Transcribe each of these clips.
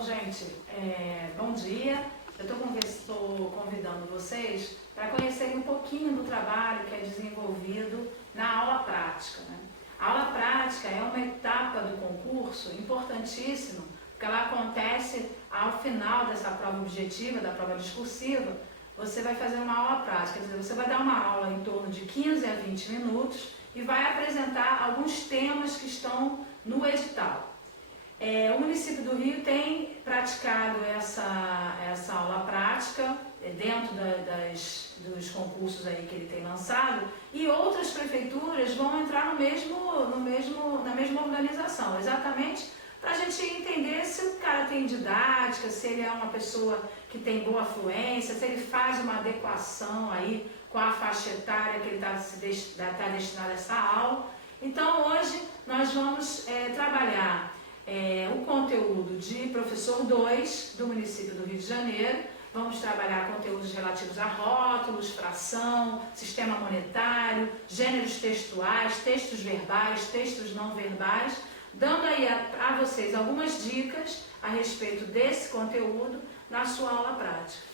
Bom, gente, bom dia. Eu estou convidando vocês para conhecerem um pouquinho do trabalho que é desenvolvido na aula prática, né? A aula prática é uma etapa do concurso importantíssima, porque ela acontece ao final dessa prova objetiva, da prova discursiva. Você vai fazer uma aula prática, quer dizer, você vai dar uma aula em torno de 15 a 20 minutos e vai apresentar alguns temas que estão no edital. O município do Rio tem praticado essa aula prática dentro dos concursos aí que ele tem lançado, e outras prefeituras vão entrar na mesma organização, exatamente para a gente entender se o cara tem didática, se ele é uma pessoa que tem boa fluência, se ele faz uma adequação aí com a faixa etária que ele está destinado a essa aula. Então hoje nós vamos trabalhar o conteúdo de professor 2 do município do Rio de Janeiro. Vamos trabalhar conteúdos relativos a rótulos, fração, sistema monetário, gêneros textuais, textos verbais, textos não verbais, dando aí a vocês algumas dicas a respeito desse conteúdo na sua aula prática.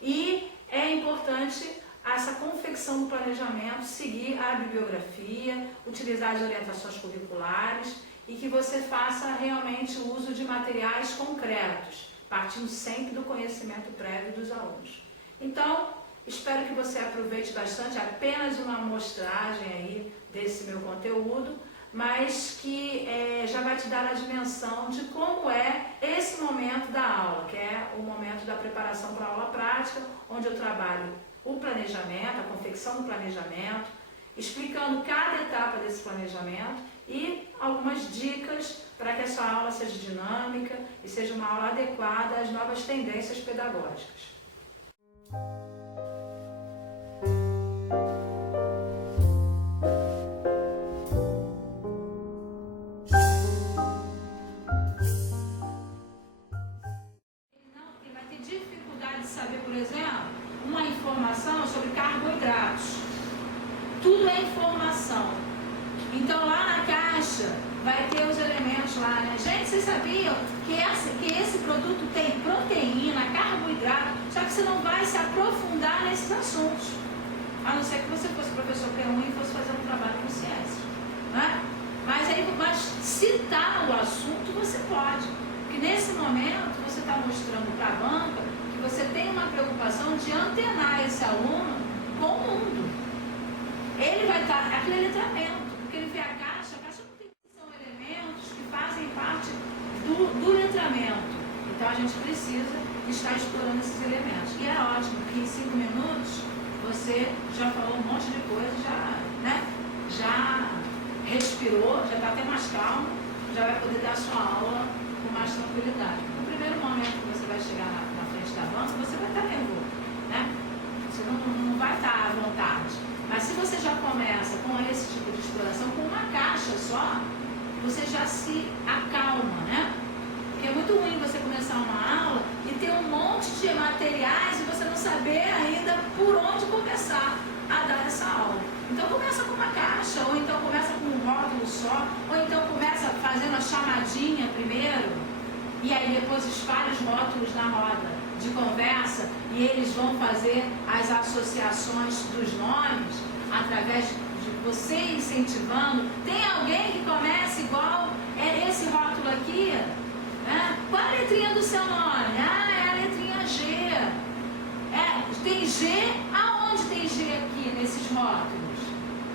E é importante essa confecção do planejamento, seguir a bibliografia, utilizar as orientações curriculares e que você faça realmente o uso de materiais concretos, partindo sempre do conhecimento prévio dos alunos. Então, espero que você aproveite bastante, apenas uma amostragem aí desse meu conteúdo, mas que já vai te dar a dimensão de como é esse momento da aula, que é o momento da preparação para a aula prática, onde eu trabalho o planejamento, a confecção do planejamento, explicando cada etapa desse planejamento e algumas dicas para que a sua aula seja dinâmica e seja uma aula adequada às novas tendências pedagógicas. Ele vai ter dificuldade de saber, por exemplo, uma informação sobre carboidratos. Tudo é informação. Então lá na caixa vai ter os elementos lá, né? Gente, vocês sabiam que esse produto tem proteína, carboidrato, só que você não vai se aprofundar nesses assuntos. A não ser que você fosse professor P1 e fosse fazer um trabalho com ciência, né? Mas citar o assunto você pode. Porque nesse momento você está mostrando para a banca que você tem uma preocupação de antenar esse aluno com o mundo. Ele vai estar, aquele é letramento, porque ele vê a caixa não tem, são elementos que fazem parte do letramento. Então a gente precisa estar explorando esses elementos. E é ótimo que em 5 minutos você já falou um monte de coisa, já respirou, já está até mais calmo, já vai poder dar a sua aula com mais tranquilidade. No primeiro momento que você vai chegar na frente da banca, você vai estar nervoso, né? Você não vai estar à vontade. Mas se você já começa com esse tipo de exploração, com uma caixa só, você já se acalma, né? Porque é muito ruim você começar uma aula e ter um monte de materiais e você não saber ainda por onde começar a dar essa aula. Então começa com uma caixa, ou então começa com um rótulo só, ou então começa fazendo a chamadinha primeiro, e aí depois espalha os rótulos na roda de conversa e eles vão fazer as associações dos nomes através de você incentivando. Tem alguém que começa igual esse rótulo aqui? Né? Qual é a letrinha do seu nome? É a letrinha G. Tem G? Aonde tem G aqui nesses rótulos?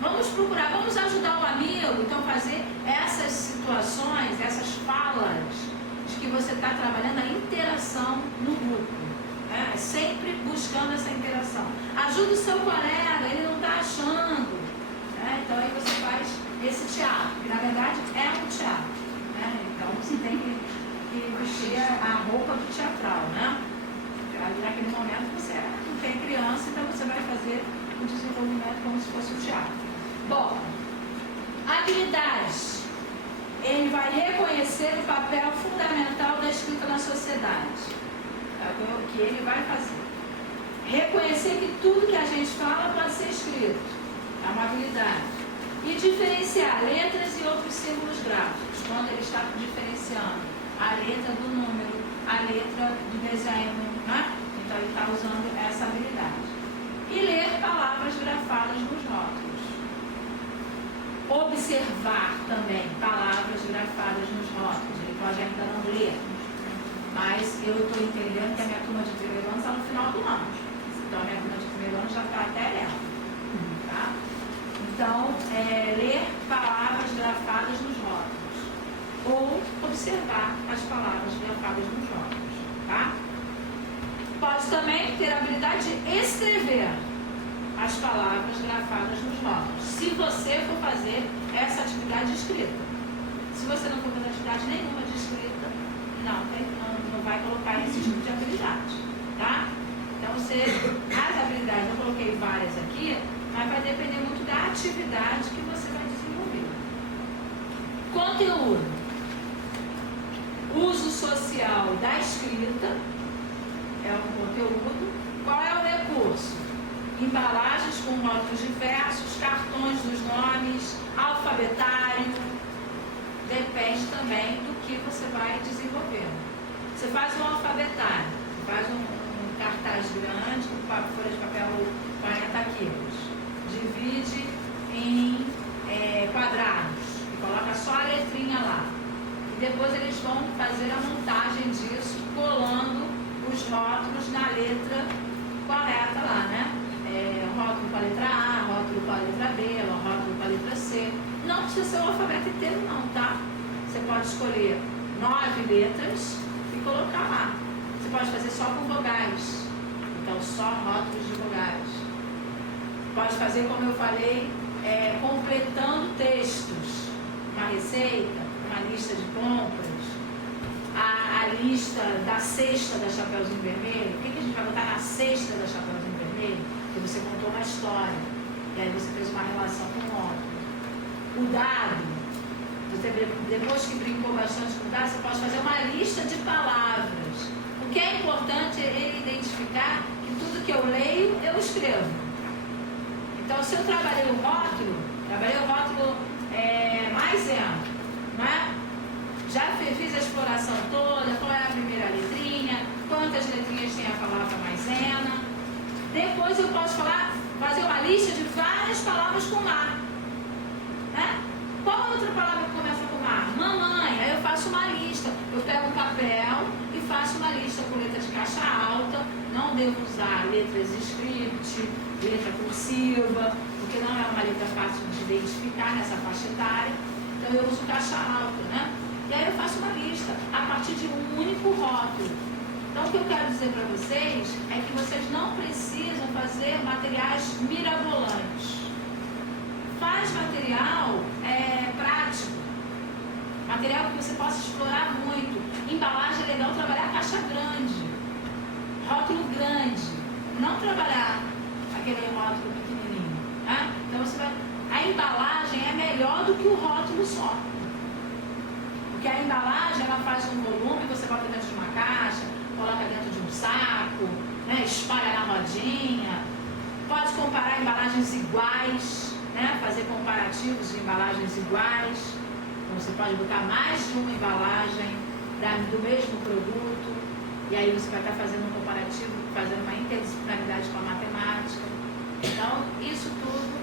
Vamos procurar, vamos ajudar o amigo, então fazer essas situações, essas falas que você está trabalhando a interação no grupo, né? Sempre buscando essa interação. Ajuda o seu colega, ele não está achando, né? Então aí você faz esse teatro, que na verdade é um teatro, né? Então você tem que vestir a roupa do teatral, né? Aí naquele momento você não tem criança, então você vai fazer o desenvolvimento como se fosse um teatro. Bom, habilidades. Ele vai reconhecer o papel fundamental da escrita na sociedade. É o que ele vai fazer. Reconhecer que tudo que a gente fala pode ser escrito. É uma habilidade. E diferenciar letras e outros símbolos gráficos. Quando ele está diferenciando a letra do número, a a letra do desenho, né? Então ele está usando essa habilidade. E ler palavras grafadas nos rótulos. Observar também palavras grafadas nos rótulos. Ele pode ainda não ler, mas eu estou entendendo que a minha turma de primeiro ano está no final do ano. Então a minha turma de primeiro ano já está até lendo. Tá? Então, ler palavras grafadas nos rótulos. Ou observar as palavras grafadas nos rótulos. Tá? Pode também ter a habilidade de escrever as palavras grafadas nos rótulos, se você for fazer essa atividade de escrita. Se você não for fazer atividade nenhuma de escrita, não vai colocar esse tipo de habilidade, tá? Então, as habilidades, eu coloquei várias aqui, mas vai depender muito da atividade que você vai desenvolver. Conteúdo. Uso social da escrita é um conteúdo. Qual é o recurso? Embalagens com rótulos diversos, cartões dos nomes, alfabetário. Depende também do que você vai desenvolver. Você faz um alfabetário, faz um cartaz grande, com folha de papel 40 quilos. Divide em quadrados e coloca só a letrinha lá. E depois eles vão fazer a montagem disso, colando os rótulos na letra correta lá, né? Rótulo com a letra A, rótulo com a letra B, rótulo com a letra C. Não precisa ser o alfabeto inteiro não, tá? Você pode escolher 9 letras e colocar lá. Você pode fazer só com vogais. Então, só rótulos de vogais. Pode fazer, como eu falei, completando textos. Uma receita, uma lista de compras, a lista da cesta da Chapeuzinho Vermelho. O que a gente vai botar na cesta da Chapeuzinho Vermelho? Porque você contou uma história. E aí você fez uma relação com o rótulo. O dado. Depois que brincou bastante com o dado, você pode fazer uma lista de palavras. O que é importante é ele identificar que tudo que eu leio, eu escrevo. Então, se eu trabalhei o rótulo maisena, não é? Já fiz a exploração toda, qual é a primeira letrinha, quantas letrinhas tem a palavra maisena. Depois eu posso fazer uma lista de várias palavras com mar. Né? Qual a outra palavra que começa com mar? Mamãe. Aí eu faço uma lista. Eu pego um papel e faço uma lista com letra de caixa alta. Não devo usar letras script, letra cursiva, porque não é uma letra fácil de identificar nessa faixa etária. Então eu uso caixa alta, né? E aí eu faço uma lista a partir de um único rótulo. Então, o que eu quero dizer para vocês é que vocês não precisam fazer materiais mirabolantes. Faz material prático, material que você possa explorar muito. Embalagem é legal trabalhar caixa grande, rótulo grande, não trabalhar aquele rótulo pequenininho. Né? Então, a embalagem é melhor do que o rótulo só. Porque a embalagem ela faz um volume, você bota dentro de uma caixa, coloca dentro de um saco, né? Espalha na rodinha. Pode comparar embalagens iguais, né? Fazer comparativos de embalagens iguais. Então, você pode botar mais de uma embalagem do mesmo produto. E aí você vai estar fazendo um comparativo, fazendo uma interdisciplinaridade com a matemática. Então, isso tudo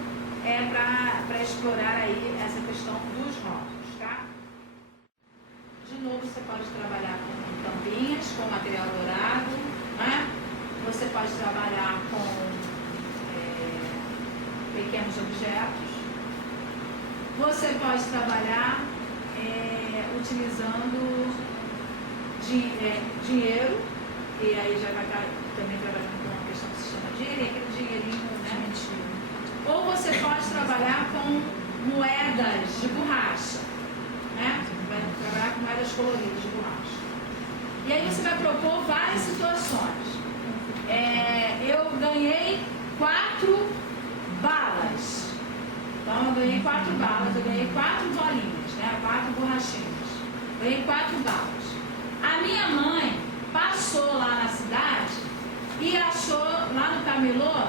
é para explorar aí essa questão dos rótulos, tá? De novo, você pode trabalhar com tampinhas, com material dourado, né? Você pode trabalhar com pequenos objetos. Você pode trabalhar utilizando dinheiro, e aí já vai estar também trabalhando com uma questão que se chama dinheiro, e aquele dinheirinho, né? Ou você pode trabalhar com moedas de borracha, né? Vai trabalhar com moedas coloridas de borracha. E aí você vai propor várias situações. Eu ganhei 4 balas. Então eu ganhei 4 balas, eu ganhei 4 bolinhas, né? 4 borrachinhas. Ganhei 4 balas. A minha mãe passou lá na cidade e achou lá no camelô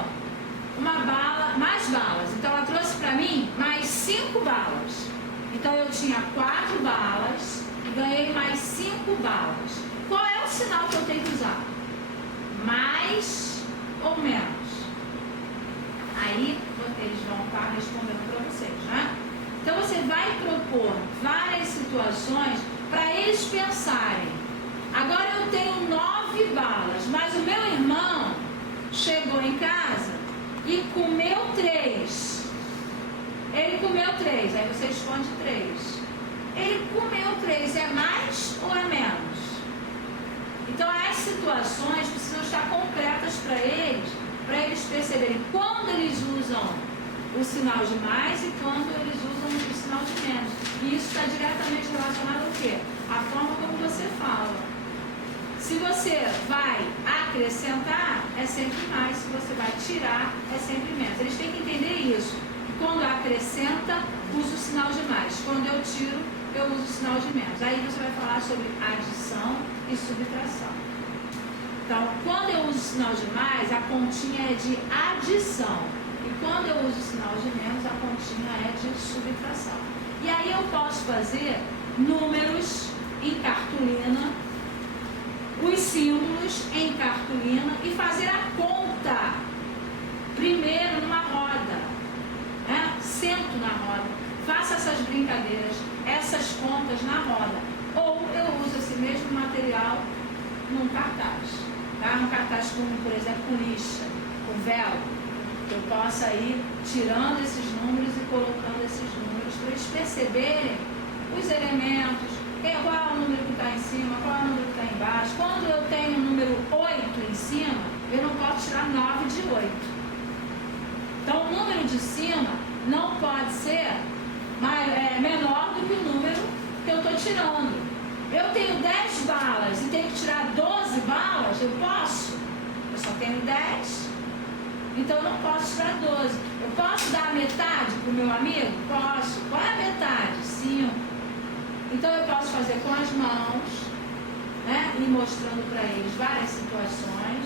mais balas. Então ela trouxe para mim mais 5 balas. Então eu tinha 4 balas e ganhei mais 5 balas. Qual é o sinal tem que usar? Mais ou menos? Aí eles vão estar respondendo para vocês, né? Então você vai propor várias situações para eles pensarem. Agora eu tenho 9 balas, mas o meu irmão chegou em casa e comeu 3. Ele comeu 3, aí você esconde 3. Ele comeu 3, é mais ou é menos? Então as situações precisam estar concretas para eles perceberem quando eles usam o sinal de mais e quando eles usam o sinal de menos. E isso está diretamente relacionado ao quê? A forma como você fala. Se você vai acrescentar, é sempre mais. Se você vai tirar, é sempre menos. Eles têm que entender isso. Quando acrescenta, uso o sinal de mais. Quando eu tiro, eu uso o sinal de menos. Aí você vai falar sobre adição e subtração. Então, quando eu uso o sinal de mais, a continha é de adição. E quando eu uso o sinal de menos, a continha é de subtração. E aí eu posso fazer números em cartolina, os símbolos em cartolina e fazer a conta primeiro numa roda, né? Sento na roda, faço essas brincadeiras, essas contas na roda, ou eu uso esse mesmo material num cartaz, tá? Um cartaz com, por exemplo, com lixa, com vela, que eu possa ir tirando esses números e colocando esses números para eles perceberem os elementos. Qual é o número que está em cima, qual é o número que está embaixo. Quando eu tenho o número 8 em cima, eu não posso tirar 9 de 8. Então, o número de cima não pode ser menor do que o número que eu estou tirando. Eu tenho 10 balas e tenho que tirar 12 balas, eu posso? Eu só tenho 10, então eu não posso tirar 12. Eu posso dar a metade para o meu amigo? Posso. Qual é a metade? 5. Então eu posso fazer com as mãos, né, e mostrando para eles várias situações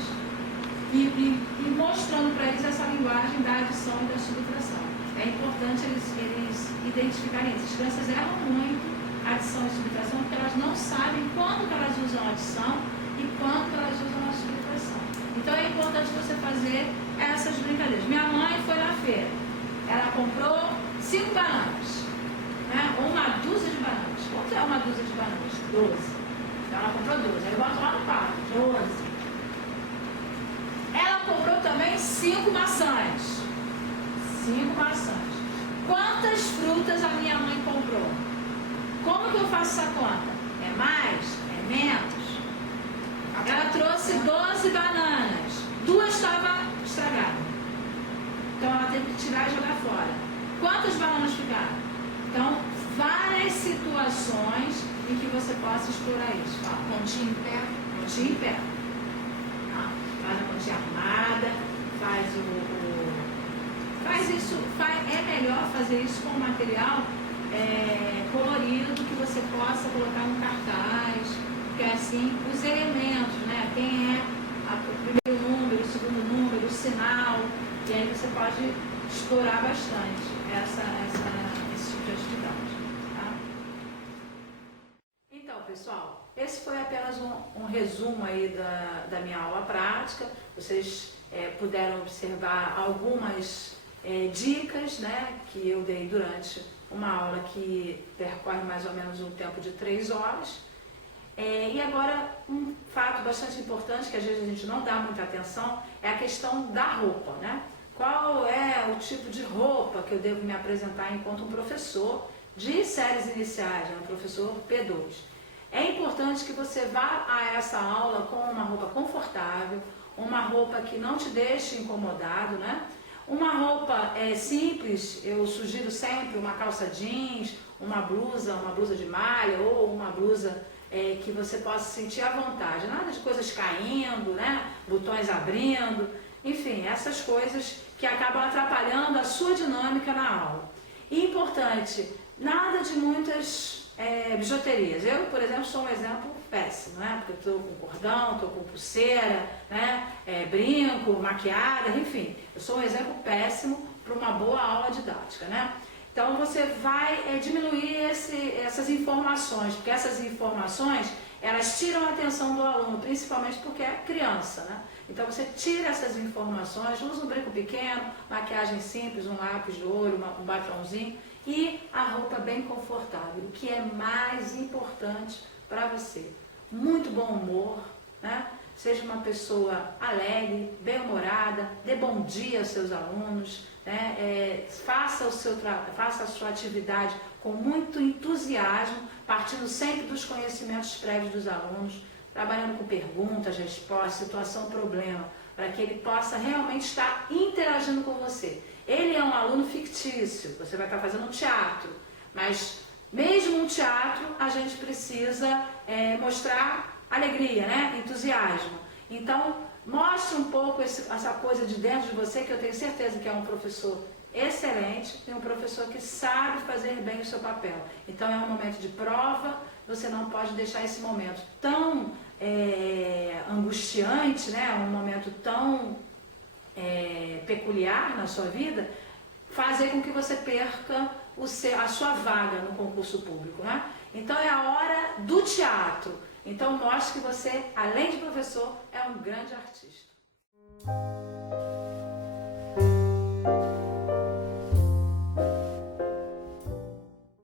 e mostrando para eles essa linguagem da adição e da subtração. É importante eles identificarem isso. As crianças erram muito adição e subtração porque elas não sabem quando que elas usam a adição e quando que elas usam a subtração. Então é importante você fazer essas brincadeiras. Minha mãe foi na feira, ela comprou 5 bananas, né, ou uma dúzia de bananas. Quanto é uma dúzia de bananas? 12. Então ela comprou 12. Aí eu boto lá no quarto, 12. Ela comprou também 5 maçãs. 5 maçãs. Quantas frutas a minha mãe comprou? Como que eu faço essa conta? É mais? É menos? Ela trouxe 12 bananas. 2 estavam estragadas. Então ela teve que tirar e jogar fora. Quantas bananas ficaram? Então, várias situações em que você possa explorar isso. Fala, continha em pé, continha em pé. Tá? Faz a continha armada, faz isso, é melhor fazer isso com material colorido que você possa colocar no cartaz, porque assim, os elementos, né? Quem é o primeiro número, o segundo número, o sinal, e aí você pode explorar bastante esse tipo de atividade. Pessoal, esse foi apenas um resumo aí da minha aula prática. Vocês puderam observar algumas dicas, né, que eu dei durante uma aula que percorre mais ou menos um tempo de 3 horas. E agora, um fato bastante importante que às vezes a gente não dá muita atenção é a questão da roupa, né? Qual é o tipo de roupa que eu devo me apresentar enquanto um professor de séries iniciais, um professor P2. É importante que você vá a essa aula com uma roupa confortável, uma roupa que não te deixe incomodado, né? Uma roupa simples, eu sugiro sempre uma calça jeans, uma blusa de malha ou uma blusa que você possa sentir à vontade. Nada de coisas caindo, né? Botões abrindo, enfim, essas coisas que acabam atrapalhando a sua dinâmica na aula. E importante, nada de muitas bijuterias. Eu, por exemplo, sou um exemplo péssimo, né? Porque eu estou com cordão, estou com pulseira, né? Brinco, maquiada, enfim. Eu sou um exemplo péssimo para uma boa aula didática, né? Então você vai diminuir essas informações, porque essas informações elas tiram a atenção do aluno, principalmente porque é criança, né? Então você tira essas informações, usa um brinco pequeno, maquiagem simples, um lápis de olho, um batomzinho e a roupa bem confortável, o que é mais importante para você. Muito bom humor, né? Seja uma pessoa alegre, bem-humorada, dê bom dia aos seus alunos, né? Faça a sua atividade com muito entusiasmo, partindo sempre dos conhecimentos prévios dos alunos, trabalhando com perguntas, respostas, situação, problema, para que ele possa realmente estar interagindo com você. Ele é um aluno fictício, você vai estar fazendo um teatro, mas mesmo um teatro a gente precisa mostrar alegria, né? Entusiasmo. Então, mostre um pouco essa coisa de dentro de você, que eu tenho certeza que é um professor excelente e um professor que sabe fazer bem o seu papel. Então, é um momento de prova, você não pode deixar esse momento tão angustiante, né? Um momento tão peculiar na sua vida, fazer com que você perca a sua vaga no concurso público, né? Então, é a hora do teatro. Então mostre que você, além de professor, é um grande artista.